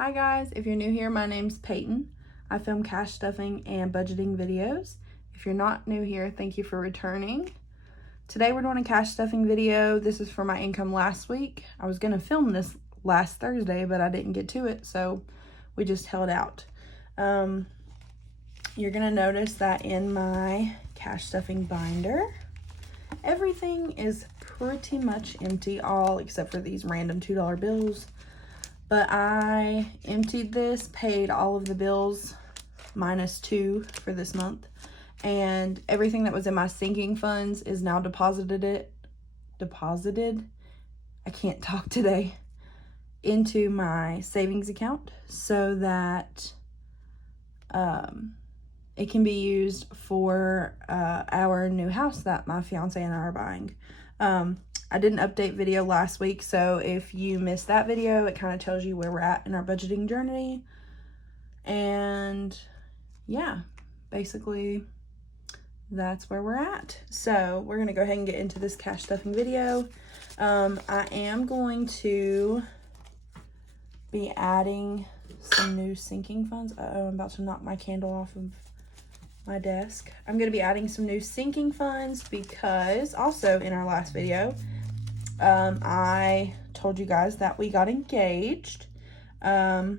Hi guys, if you're new here, my name's Peyton. I film cash stuffing and budgeting videos. If you're not new here, thank you for returning. Today we're doing a cash stuffing video. This is for my income last week. I was gonna film this last Thursday, but I didn't get to it, so we just held out. You're gonna notice that in my cash stuffing binder, everything is pretty much empty, all except for these random $2 bills. But I emptied this, paid all of the bills minus 2 for this month, and everything that was in my sinking funds is now deposited, I can't talk today, into my savings account so that it can be used for our new house that my fiance and I are buying. I did an update video last week, so if you missed that video, it kind of tells you where we're at in our budgeting journey. And yeah, basically that's where we're at. So we're gonna go ahead and get into this cash stuffing video. I am going to be adding some new sinking funds. I'm about to knock my candle off of my desk. I'm going to be adding some new sinking funds because also in our last video, I told you guys that we got engaged. So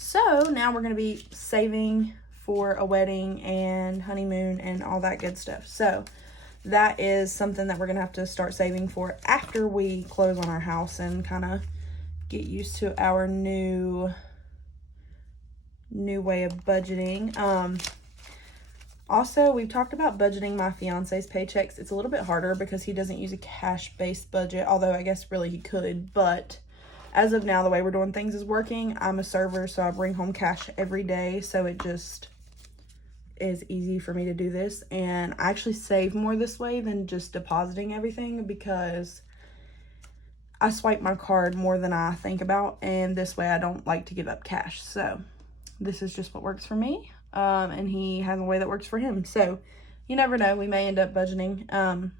now we're going to be saving for a wedding and honeymoon and all that good stuff. So that is something that we're going to have to start saving for after we close on our house and kind of get used to our new way of budgeting. Also, we've talked about budgeting my fiance's paychecks. It's a little bit harder because he doesn't use a cash-based budget, although I guess really he could. But as of now, the way we're doing things is working. I'm a server, so I bring home cash every day, so it just is easy for me to do this. And I actually save more this way than just depositing everything because I swipe my card more than I think about, and this way I don't like to give up cash. So this is just what works for me. And he has a way that works for him. So you never know, we may end up budgeting.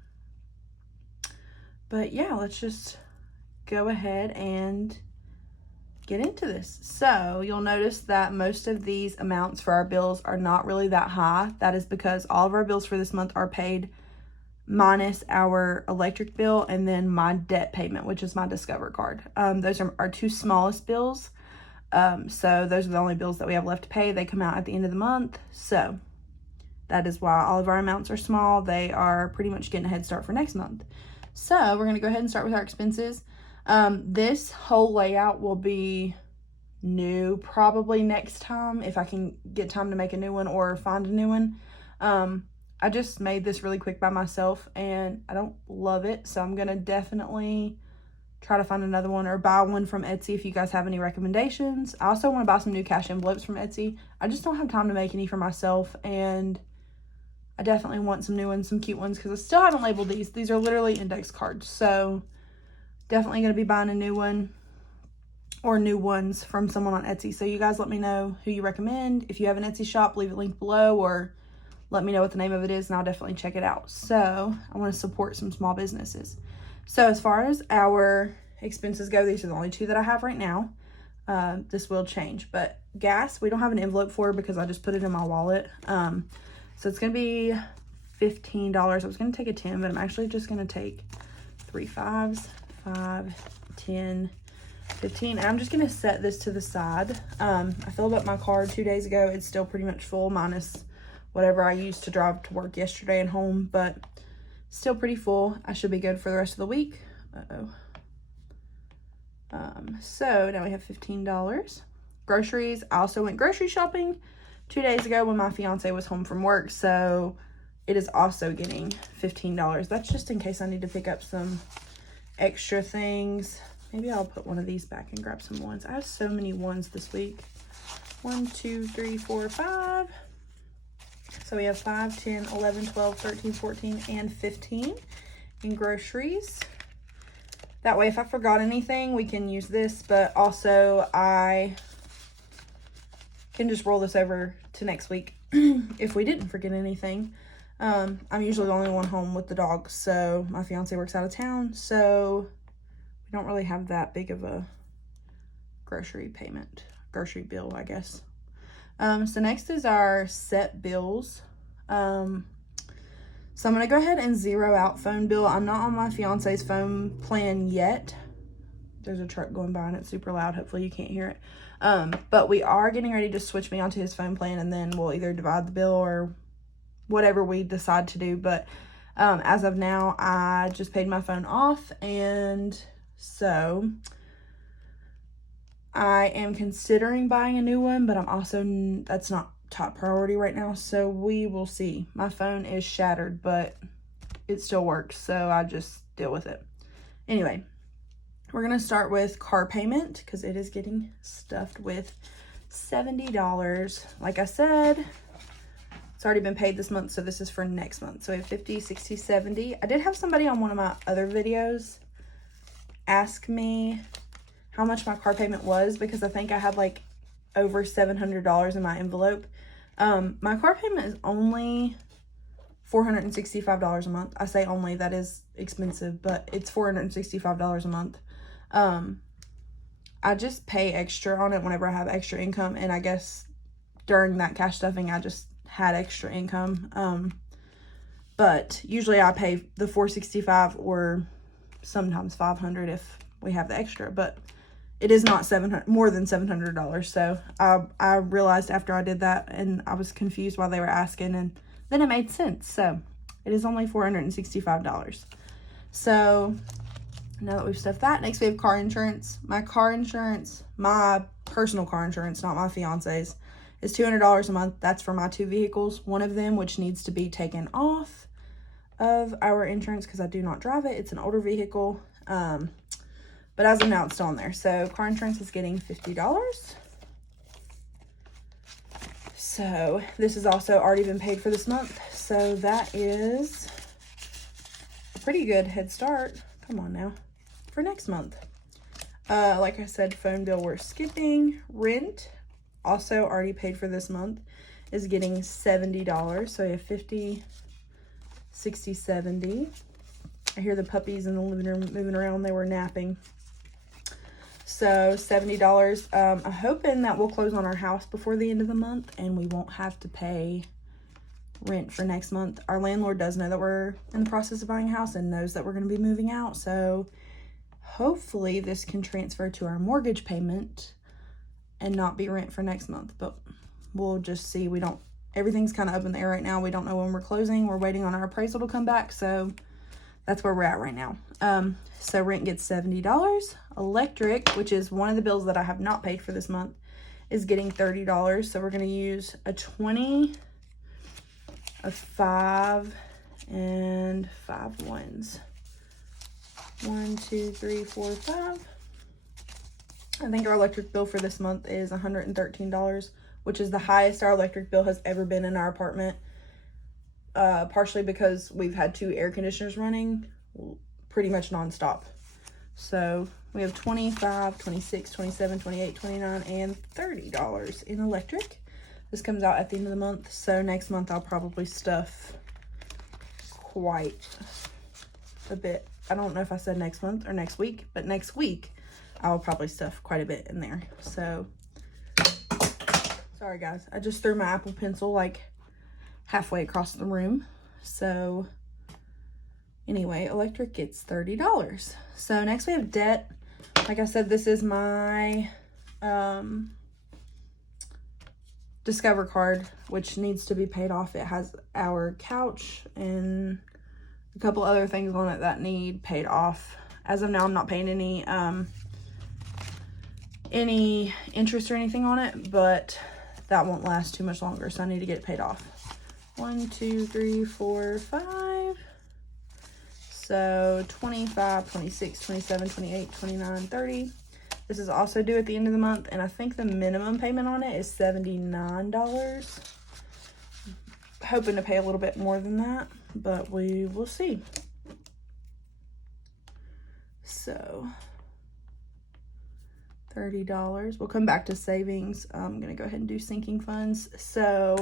But yeah, let's just go ahead and get into this. So you'll notice that most of these amounts for our bills are not really that high. That is because all of our bills for this month are paid minus our electric bill and then my debt payment, which is my Discover card. Those are our two smallest bills. So those are the only bills that we have left to pay. They come out at the end of the month. So that is why all of our amounts are small. They are pretty much getting a head start for next month. So we're going to go ahead and start with our expenses. This whole layout will be new probably next time if I can get time to make a new one or find a new one. I just made this really quick by myself and I don't love it. So I'm going to definitely try to find another one or buy one from Etsy if you guys have any recommendations. I also want to buy some new cash envelopes from Etsy. I just don't have time to make any for myself, and I definitely want some new ones, some cute ones, because I still haven't labeled these. These are literally index cards, so definitely going to be buying a new one or new ones from someone on Etsy. So you guys let me know who you recommend. If you have an Etsy shop, leave it linked below or let me know what the name of it is and I'll definitely check it out. So I want to support some small businesses. So as far as our expenses go, these are the only two that I have right now. This will change, but gas, we don't have an envelope for because I just put it in my wallet. So it's going to be $15. I was going to take a 10, but I'm actually just going to take 3 5s, 5, 10, 15. And I'm just going to set this to the side. I filled up my card 2 days ago. It's still pretty much full minus whatever I used to drive to work yesterday and home, but still pretty full. I should be good for the rest of the week. So now we have $15. Groceries. I also went grocery shopping 2 days ago when my fiance was home from work. So it is also getting $15. That's just in case I need to pick up some extra things. Maybe I'll put one of these back and grab some ones. I have so many ones this week. 1, 2, 3, 4, 5. So we have 5, 10, 11, 12, 13, 14, and 15 in groceries. That way, if I forgot anything, we can use this, but also I can just roll this over to next week if we didn't forget anything. I'm usually the only one home with the dog, so my fiance works out of town, so we don't really have that big of a grocery bill, I guess. So next is our set bills. So I'm going to go ahead and zero out phone bill. I'm not on my fiance's phone plan yet. There's a truck going by and it's super loud. Hopefully you can't hear it. But we are getting ready to switch me onto his phone plan, and then we'll either divide the bill or whatever we decide to do. But as of now, I just paid my phone off, and so I am considering buying a new one, but I'm also, that's not top priority right now, so we will see. My phone is shattered, but it still works, so I just deal with it. Anyway, we're going to start with car payment because it is getting stuffed with $70. Like I said, it's already been paid this month, so this is for next month. So we have 50, 60, 70. I did have somebody on one of my other videos ask me how much my car payment was, because I think I had like over $700 in my envelope. My car payment is only $465 a month. I say only, that is expensive, but it's $465 a month. I just pay extra on it whenever I have extra income, and I guess during that cash stuffing I just had extra income. But usually I pay the $465 or sometimes $500 if we have the extra, but it is not more than $700. So I realized after I did that, and I was confused why they were asking, and then it made sense. So it is only $465. So now that we've stuffed that, next we have car insurance. My personal car insurance, not my fiance's, is $200 a month. That's for my 2 vehicles. One of them, which needs to be taken off of our insurance because I do not drive it. It's an older vehicle. But as of now, it's still on there. So car insurance is getting $50. So this has also already been paid for this month. So that is a pretty good head start. Come on now. For next month. Like I said, phone bill we're skipping. Rent, also already paid for this month, is getting $70. So we have 50, 60, 70. I hear the puppies in the living room moving around. They were napping. So $70. I'm hoping that we'll close on our house before the end of the month and we won't have to pay rent for next month. Our landlord does know that we're in the process of buying a house and knows that we're going to be moving out. So hopefully this can transfer to our mortgage payment and not be rent for next month. But we'll just see. Everything's kind of up in the air right now. We don't know when we're closing. We're waiting on our appraisal to come back. So that's where we're at right now. So rent gets $70. Electric, which is one of the bills that I have not paid for this month, is getting $30. So we're going to use a 20, a 5, and 5 ones. 1, 2, 3, 4, 5. I think our electric bill for this month is $113, which is the highest our electric bill has ever been in our apartment. Partially because we've had 2 air conditioners running pretty much nonstop. So we have 25, 26, 27, 28, 29, and $30 in electric. This comes out at the end of the month. So next month I'll probably stuff quite a bit. I don't know if I said next month or next week, but next week I'll probably stuff quite a bit in there. So sorry guys, I just threw my Apple Pencil like halfway across the room. So anyway, electric gets $30. So next we have debt. Like I said, this is my Discover card, which needs to be paid off. It has our couch and a couple other things on it that need paid off. As of now, I'm not paying any interest or anything on it, but that won't last too much longer, so I need to get it paid off. 1, 2, 3, 4, 5. So 25, 26, 27, 28, 29, 30. This is also due at the end of the month, and I think the minimum payment on it is $79. Hoping to pay a little bit more than that, but we will see. So $30. We'll come back to savings. I'm gonna go ahead and do sinking funds. So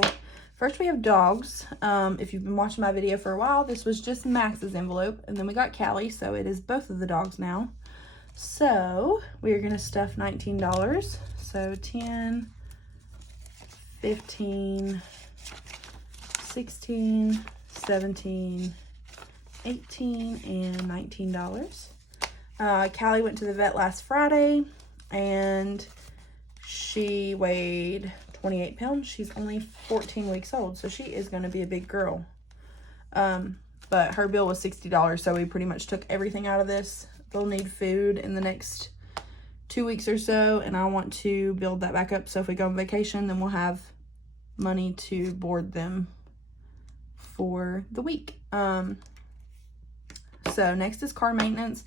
first we have dogs. If you've been watching my video for a while, this was just Max's envelope, and then we got Callie, so it is both of the dogs now. So we're gonna stuff $19. So 10, 15, 16, 17, 18, and $19. Callie went to the vet last Friday and she weighed 28 pounds. She's only 14 weeks old, so she is going to be a big girl. But her bill was $60, so we pretty much took everything out of this. They'll need food in the next 2 weeks or so, and I want to build that back up, so if we go on vacation, then we'll have money to board them for the week. So next is car maintenance.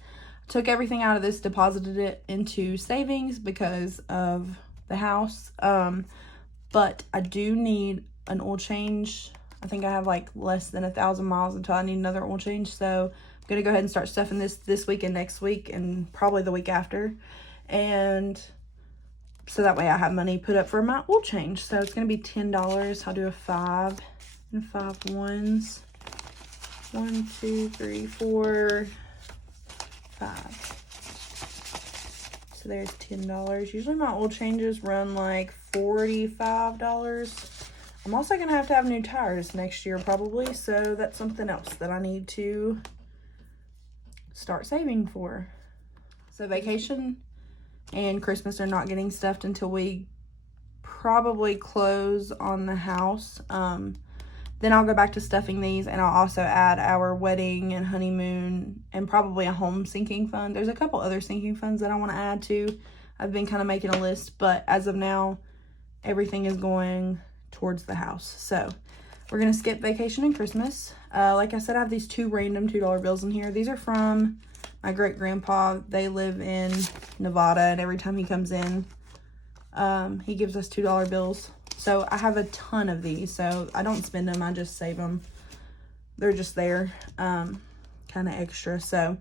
Took everything out of this, deposited it into savings because of the house. But I do need an oil change. I think I have like less than 1,000 miles until I need another oil change. So I'm gonna go ahead and start stuffing this week and next week and probably the week after. And so that way I have money put up for my oil change. So it's gonna be $10. I'll do a 5 and 5 ones. 1, 2, 3, 4, 5. So there's $10. Usually my oil changes run like $45. I'm also gonna have to have new tires next year probably, so that's something else that I need to start saving for. So vacation and Christmas are not getting stuffed until we probably close on the house. Then I'll go back to stuffing these, and I'll also add our wedding and honeymoon and probably a home sinking fund. There's a couple other sinking funds that I want to add to. I've been kind of making a list, but as of now, everything is going towards the house. So we're going to skip vacation and Christmas. Like I said, I have these 2 random $2 bills in here. These are from my great-grandpa. They live in Nevada, and every time he comes in, he gives us $2 bills. So I have a ton of these, so I don't spend them, I just save them. They're just there, kind of extra. So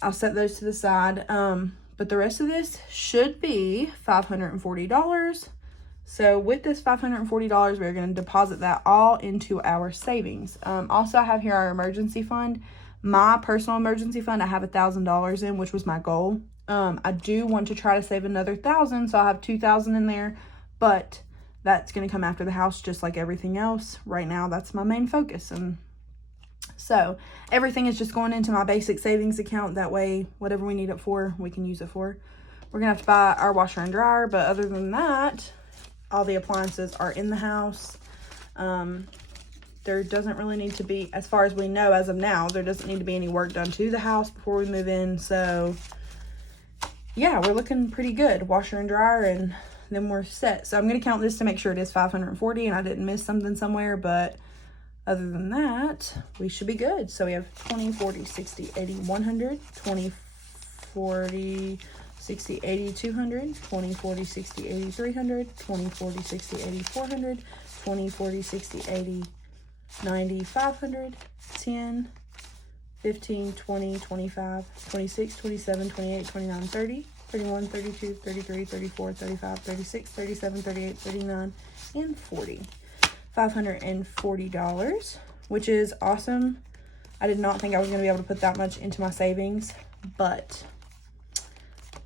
I'll set those to the side. But the rest of this should be $540. So with this $540, we're going to deposit that all into our savings. Also, I have here our emergency fund. My personal emergency fund, I have $1,000 in, which was my goal. I do want to try to save another $1,000, so I have $2,000 in there, but that's going to come after the house just like everything else. Right now, that's my main focus. And so everything is just going into my basic savings account. That way, whatever we need it for, we can use it for. We're going to have to buy our washer and dryer, but other than that, all the appliances are in the house. There doesn't really need to be, as far as we know as of now, there doesn't need to be any work done to the house before we move in. So yeah, we're looking pretty good. Washer and dryer, and then we're set. So I'm going to count this to make sure it is 540 and I didn't miss something somewhere, but other than that, we should be good. So we have 20, 40, 60, 80, 100, 20, 40, 60, 80, 200, 20, 40, 60, 80, 300, 20, 40, 60, 80, 400, 20, 40, 60, 80, 90, 500, 10, 15, 20, 25, 26, 27, 28, 29, 30, 31, 32, 33, 34, 35, 36, 37, 38, 39, and 40. $540, which is awesome. I did not think I was going to be able to put that much into my savings, but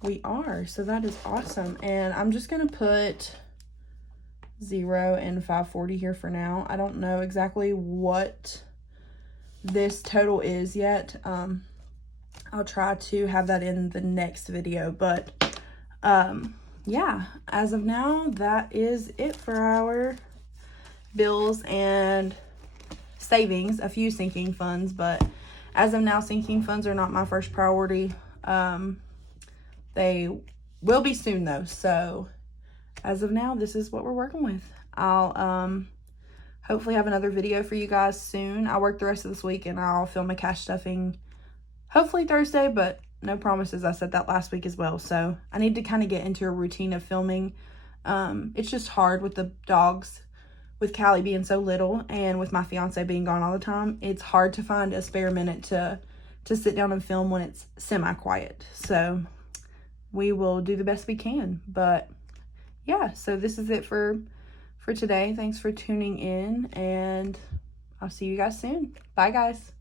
we are. So that is awesome. And I'm just going to put 0 and 540 here for now. I don't know exactly what this total is yet. I'll try to have that in the next video, but yeah, as of now, that is it for our bills and savings. A few sinking funds, but as of now, sinking funds are not my first priority. They will be soon though. So as of now, this is what we're working with. I'll hopefully have another video for you guys soon. I'll work the rest of this week and I'll film a cash stuffing hopefully Thursday, but no promises. I said that last week as well. So I need to kind of get into a routine of filming. It's just hard with the dogs, with Callie being so little and with my fiance being gone all the time. It's hard to find a spare minute to sit down and film when it's semi-quiet. So we will do the best we can. But yeah, so this is it for today. Thanks for tuning in, and I'll see you guys soon. Bye, guys.